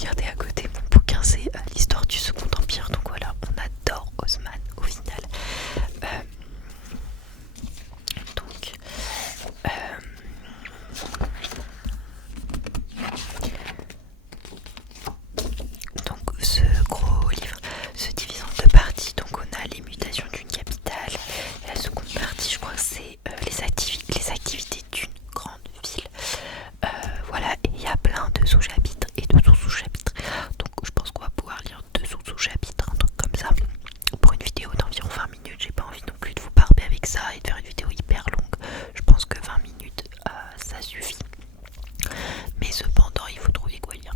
regarder à côté. Mon bouquin, c'est l'histoire du Second Empire. Donc voilà, on adore Haussmann au final. Euh, donc, ce gros livre se divise en deux parties. Donc on a les mutations d'une capitale. La seconde partie, je crois que c'est les activités d'une grande ville. Voilà, et il y a plein de sous-chapitres et de sous-sous-chapitres. Donc je pense qu'on va pouvoir lire deux sous-sous-chapitres, un truc comme ça. Pour une vidéo d'environ 20 minutes, j'ai pas envie non plus de vous barber avec ça et de faire une vidéo hyper longue. Je pense que 20 minutes, ça suffit. Mais cependant, il faut trouver quoi lire.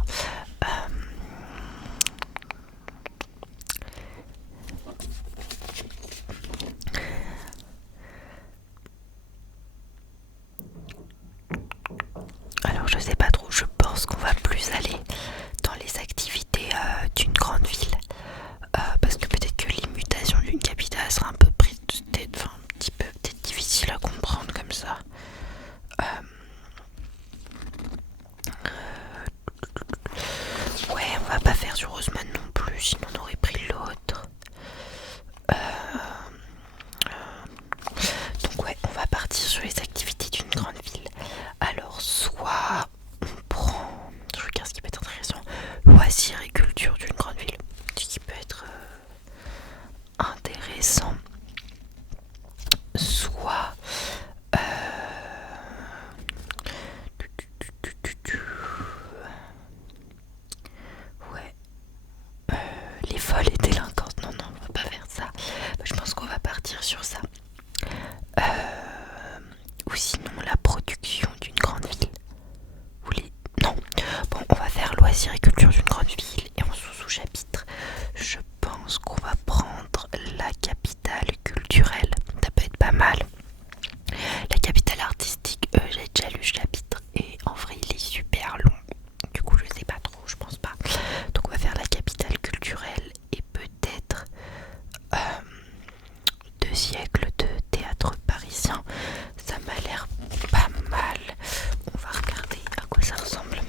Alors je sais pas trop, je pense qu'on va plus aller dans les activités d'une grande ville. Parce que peut-être que l'immutation d'une capitale sera un peu prise de tête, enfin un petit peu peut-être difficile à comprendre comme ça. Ouais, on va pas faire sur Haussmann non plus, sinon on aurait pris l'autre. Donc ouais, on va partir sur les activités d'une grande ville. Alors soit on prend, je regarde ce qui peut être intéressant, loisirs et culture d'une grande ville, ce qui peut être intéressant. Soit ouais, les folles et délinquantes. Non, non, on va pas faire ça. Je pense qu'on va partir sur ça. Ou sinon la production d'une grande ville. Ou les... Non, bon, on va faire loisirs et culture d'une grande ville et en sous-chapitre. Je pense qu'on va prendre la capitale culturelle. Ça peut être pas mal. La capitale artistique, j'ai déjà lu le chapitre et en vrai il est super long. Du coup je sais pas trop, je pense pas. Donc on va faire la capitale culturelle et peut-être 2 siècles de théâtre parisien. Ça m'a l'air pas mal. On va regarder à quoi ça ressemble.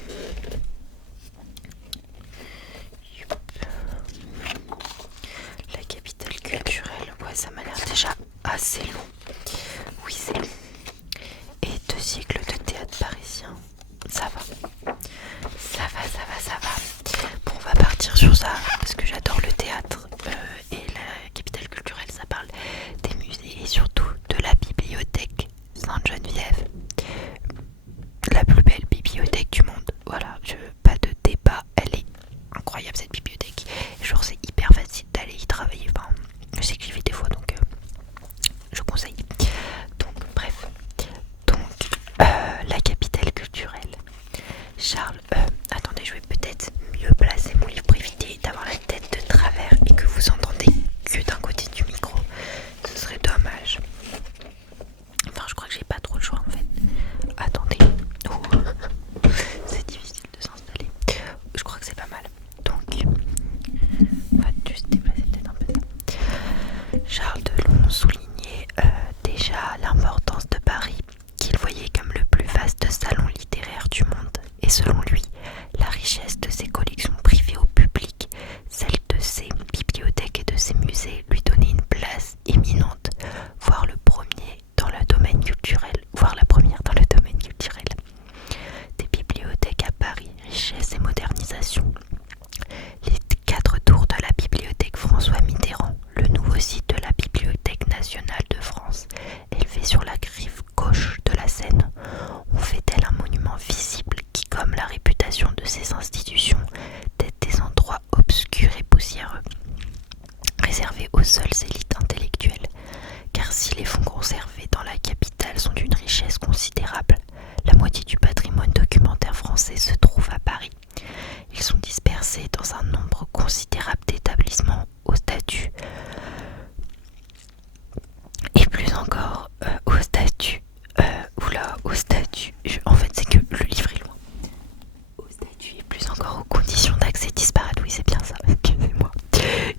La capitale culturelle, ouais, ça m'a l'air déjà assez long. Oui, c'est long. Et 2 siècles de théâtre parisien. Ça va. Ça va, ça va, ça va. Bon, on va partir sur ça parce que j'adore le théâtre. Et la capitale culturelle, ça parle des musées et surtout de la bibliothèque Sainte-Geneviève. La plus belle bibliothèque du monde. Voilà, pas de débat. Elle est incroyable cette bibliothèque. Et genre, c'est hyper facile d'aller y travailler. Enfin, je sais que j'y vais des fois donc je conseille. Donc, bref. Donc, la capitale culturelle. Charles, attendez, je vais peut-être mieux placer mon livre pour éviter d'avoir la tête de travers et que vous entendez que d'un côté du micro. Ce serait dommage. Enfin, je crois que j'ai pas trop le choix en fait. Attendez. Oh. C'est difficile de s'installer. Je crois que c'est pas mal. Donc, on va juste déplacer peut-être un peu ça. Charles Delon soulignait déjà l'importance de Paris, qu'il voyait comme le plus vaste salon littéraire du monde. Et selon lui, la richesse de ses collections privées au public, celle de ses bibliothèques et de ses musées lui donnait une place éminente, voire le premier dans le domaine culturel, voire la première dans le domaine culturel. Des bibliothèques à Paris, richesse et modernisation. Les 4 tours de la bibliothèque François Mitterrand, le nouveau site de la Bibliothèque nationale de France, élevé sur la rive gauche de la Seine, ont fait d'elle un monument visible qui, comme la réputation de ces institutions, d'être des endroits obscurs et poussiéreux, réservés aux seules élites intellectuelles. Car si les fonds conservés dans la capitale sont d'une richesse considérable, la moitié du patrimoine documentaire français se trouve à Paris. Ils sont dispersés dans un nombre considérable d'établissements au statut et plus encore au statut. En fait, c'est que le livre est loin. Au statut et plus encore aux conditions d'accès disparates. Oui, c'est bien ça. Excusez-moi.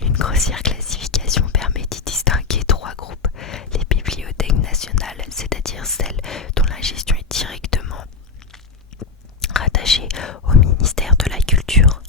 Une grossière classification permet d'y distinguer 3 groupes. Les bibliothèques nationales, c'est-à-dire celles dont la gestion est directement rattachée au ministère de la Culture.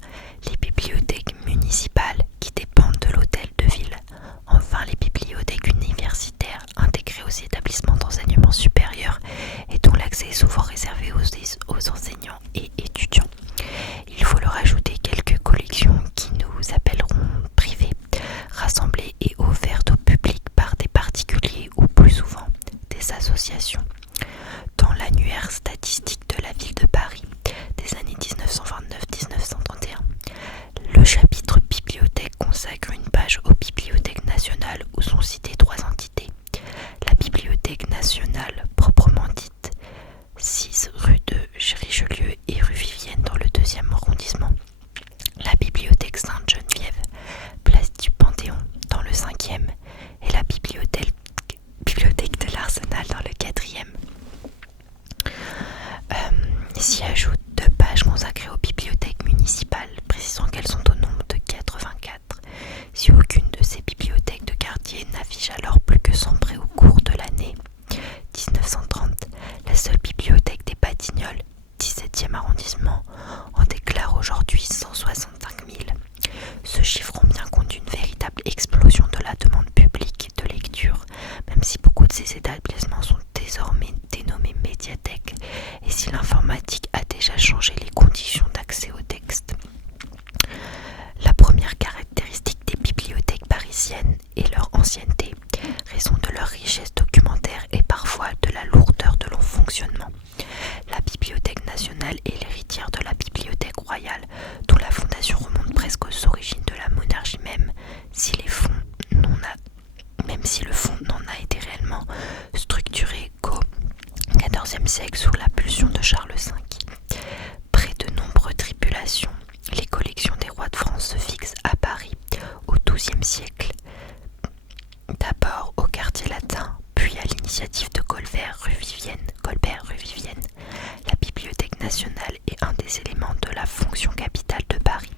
s'y ajoutent 2 pages consacrées aux bibliothèques municipales, précisant qu'elles sont au nombre de 84. Si aucune de ces bibliothèques de quartier n'affiche alors plus que 100 prêts au cours de l'année 1930, la seule bibliothèque des Batignolles, 17e arrondissement, en déclare aujourd'hui 165 000. Ce chiffre rend bien compte d'une véritable explosion de la demande publique de lecture, même si beaucoup de ces établissements sont désormais dénommés médiathèques et si l'informatique a déjà changé les conditions d'accès au texte. La première caractéristique des bibliothèques parisiennes est leur ancienneté, raison de leur richesse documentaire et parfois de la lourdeur de leur fonctionnement. La Bibliothèque nationale est l'héritière de la Bibliothèque royale, dont la fondation remonte presque aux origines de la monarchie même si le fonds n'en a été réellement structuré qu'au XIVe siècle sous l'impulsion de Charles V. Près de nombreuses tribulations, les collections des rois de France se fixent à Paris au XIIe siècle. D'abord au quartier latin, puis à l'initiative de Colbert rue Vivienne. La Bibliothèque nationale est un des éléments de la fonction capitale de Paris.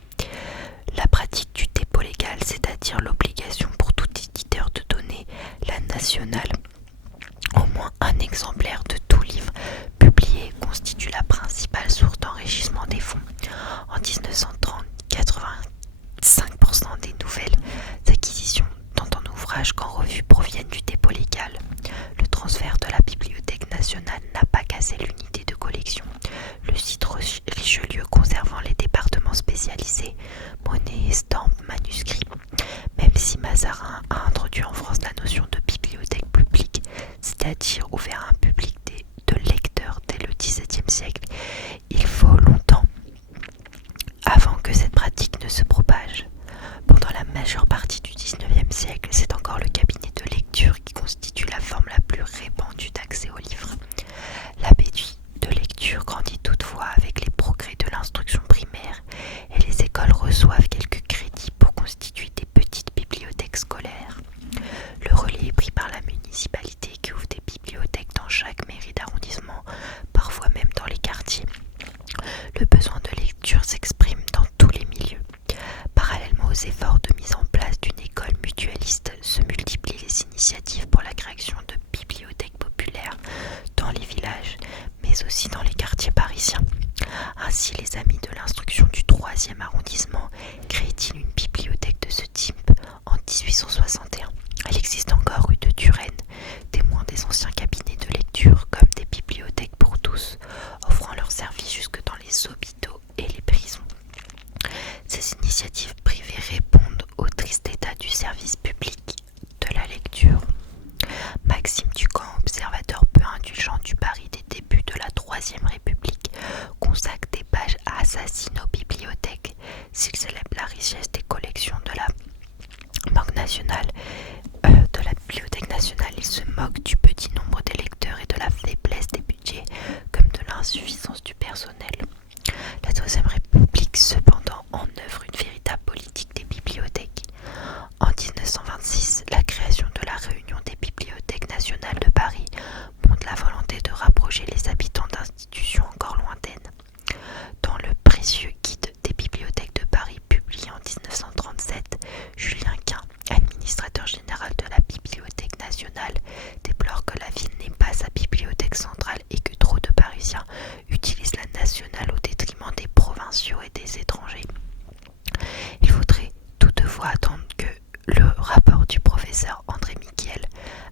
La pratique du dépôt légal, c'est-à-dire l'obligation pour tout éditeur de donner la nationale au moins un exemplaire de tout livre publié, constitue la principale source d'enrichissement des fonds. En 1930, 85% des nouvelles acquisitions, tant en ouvrage qu'en revue, proviennent du dépôt légal. Le transfert de la Bibliothèque nationale n'a pas cassé l'unité de collection. Le site Richelieu conservant les départements spécialisés, monnaie, estampes, manuscrits. Même si Mazarin a introduit en France la notion de bibliothèque publique, c'est-à-dire ouvert à un public de lecteurs dès le XVIIe siècle, il faut longtemps avant que cette pratique ne se propage. Pendant la majeure partie du XIXe siècle, c'est encore le cabinet de lecture qui constitue la forme la plus répandue d'accès aux livres. L'appétit de lecture grandit toutefois avec les progrès de l'instruction primaire et les écoles reçoivent quelques crédits pour constituer des petites bibliothèques scolaires. Le relais est pris par la municipalité qui ouvre des bibliothèques dans chaque mairie d'arrondissement, parfois même dans les quartiers. Le besoin de lecture s'exprime dans tous les milieux. Parallèlement aux efforts de mise en place d'une école mutualiste, se multiplient les initiatives pour la création de bibliothèques populaires dans les villages, mais aussi dans les quartiers parisiens. Ainsi, les Amis de l'instruction du 3e arrondissement créent-ils une bibliothèque de ce type en 1861. Elle existe encore rue de Turenne, témoin des anciens cabinets de lecture comme des bibliothèques pour tous, offrant leurs services jusque dans les hôpitaux et les prisons. Ces initiatives privées répondent au triste état du service public de la lecture. Maxime Ducamp, observateur peu indulgent du Paris des débuts de la Troisième République, consacre des pages assassines aux bibliothèques. S'il célèbre la richesse des collections de la Banque nationale, de la Bibliothèque nationale, il se moque du petit nombre des lecteurs et de la faiblesse des budgets, comme de l'insuffisance du personnel. La Troisième République, cependant, en œuvre une véritable politique des bibliothèques. En 1926, la création de la Réunion des bibliothèques nationales de Paris montre la volonté de rapprocher les habitants d'institutions encore lointaines. Dans le précieux guide des bibliothèques de Paris publié en 1937, Julien Quint, administrateur général de la Bibliothèque nationale, déplore que la ville n'est pas sa bibliothèque centrale et que trop de Parisiens utilisent la nationale au détriment des provinciaux et des étrangers. Il faudrait toutefois attendre que le rapport du professeur André Miquiel,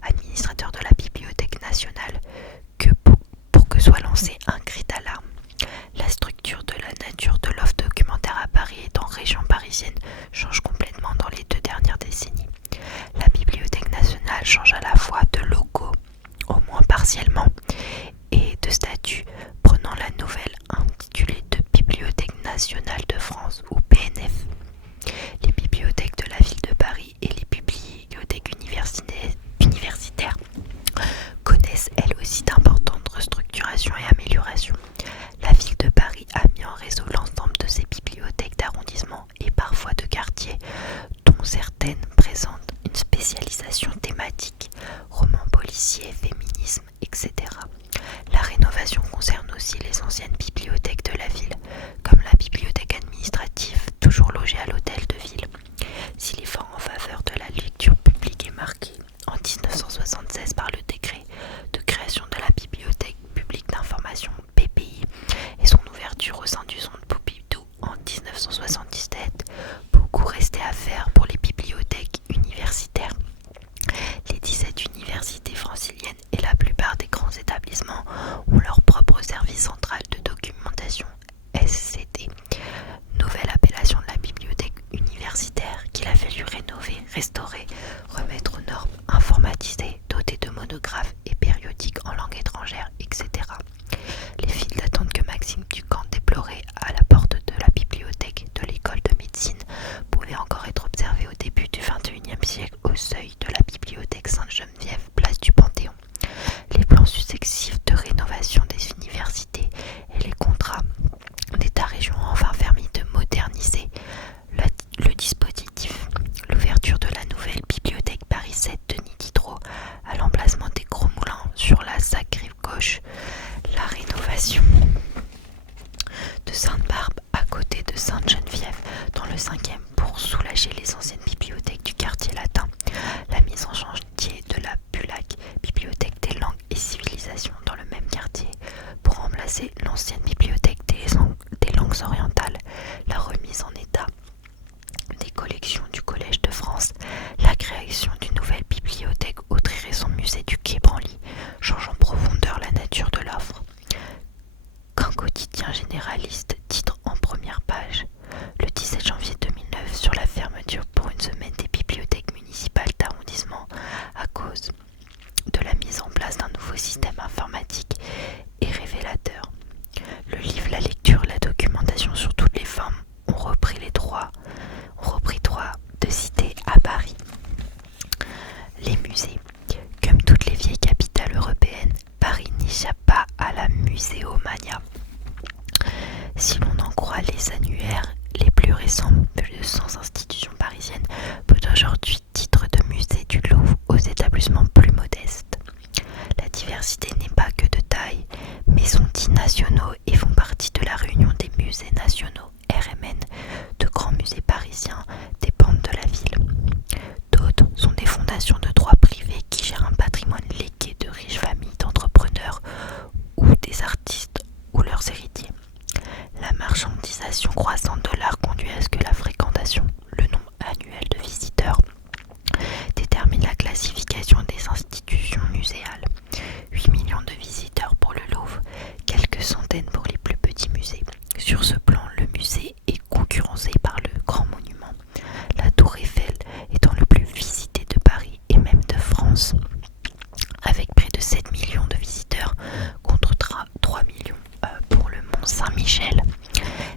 administrateur de la Bibliothèque nationale, pour que soit lancé un cri d'alarme. La structure de la nature de l'offre documentaire à Paris et en région parisienne change complètement dans les 2 dernières décennies. La Bibliothèque nationale change à la fois de locaux, au moins partiellement, et de statut, prenant la nouvelle intitulée de Bibliothèque nationale de France ou BNF. Les bibliothèques de la ville de Paris et les bibliothèques universitaires connaissent elles aussi d'importantes restructurations et améliorations. La ville de Paris a mis en réseau l'ensemble de ses bibliothèques d'arrondissement et parfois de quartier, dont certaines présentent une spécialisation thématique, romans policiers, féminisme, etc. La rénovation concerne aussi les anciennes bibliothèques de la ville, comme la bibliothèque administrative, toujours logée à l'hôtel de ville. Si l'effort en faveur de la lecture publique est marqué en 1976 par le décret de création de la Bibliothèque publique d'information BPI et son ouverture au sein du centre Pompidou en 1977, beaucoup restait à faire pour les bibliothèques universitaires. Les 17 universités franciliennes et la plupart des grands établissements ont leur propre service central de documentation SCD, nouvelle appellation de la bibliothèque universitaire qu'il a fallu rénover, restaurer, remettre aux normes, informatiser, doter de monographes et périodiques en langue étrangère, etc. Les files d'attente que Maxime Ducamp déplorait à la porte de la bibliothèque de l'école de médecine pouvaient encore être observées au début du XXIe siècle au seuil de la bibliothèque Sainte-Geneviève, place du Panthéon. Les plans successifs de rénovation des universités et les contrats d'État-région ont enfin permis de moderniser le dispositif. L'ouverture de la nouvelle bibliothèque Paris 7 Denis Diderot à l'emplacement des Gros Moulins sur la sacre rive gauche, la rénovation de Sainte-Barbe à côté de Sainte-Geneviève dans le 5e pour soulager les anciennes bibliothèques du quartier latin, la mise en chantier de la BULAC, bibliothèque des langues et civilisations dans le même quartier pour remplacer l'ancienne bibliothèque des langues orientales, la remise en état des collections du Collège de France, la création d'une nouvelle bibliothèque au très récent musée du Quai Branly, changeant en profondeur la nature de l'offre. Qu'un quotidien généraliste titre en première page, le 17 janvier 2009, sur la fermeture pour une semaine des bibliothèques municipales d'arrondissement à cause de la mise en place d'un nouveau système informatique est révélateur. Le livre, la lecture, la documentation sur toutes les formes ont repris droit de cité à Paris. Les musées. Comme toutes les vieilles capitales européennes, Paris n'échappe pas à la muséomania. Si l'on en croit les annuaires les plus récents, plus de 100 institutions parisiennes peuvent aujourd'hui titre de musée du Louvre aux établissements plus modestes. La diversité n'est pas que de taille, mais sont dits nationaux et font partie de la réunion des musées nationaux RMN. De grands musées parisiens dépendent de la ville. D'autres sont des fondations de droit privé qui gèrent un patrimoine légué de riches familles d'entrepreneurs ou des artistes ou leurs héritiers. La marchandisation croissante de l'art conduit à ce que la fréquentation, le nombre annuel de visiteurs, détermine la classification des institutions muséales. 8 millions de visiteurs pour le Louvre, quelques centaines pour les plus petits musées. Sur ce plan, le musée est concurrencé par le Grand Monument, la Tour Eiffel étant le plus visité de Paris et même de France, avec près de 7 millions de visiteurs contre 3 millions pour le Mont Saint-Michel.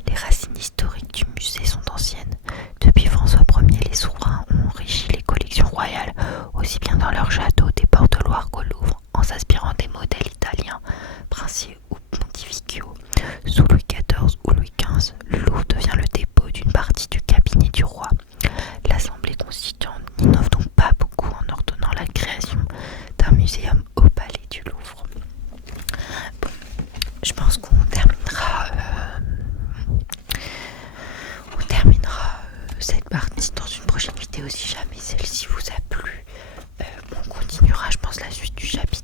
Les racines historiques du musée sont anciennes. Depuis François Ier, les souverains ont enrichi les collections royales, aussi bien dans leurs châteaux des ports de Loire qu'au Louvre, en s'inspirant des modèles italiens, princiers ou pontificaux. Sous Louis XIV ou Louis XV, le Louvre devient le dépôt d'une partie du cabinet du roi. L'Assemblée constituante n'innove donc pas beaucoup en ordonnant la création d'un muséum au Palais du Louvre. Bon, je pense qu'on terminera cette partie dans une prochaine vidéo si jamais celle-ci vous a plu. On continuera, je pense, la suite du chapitre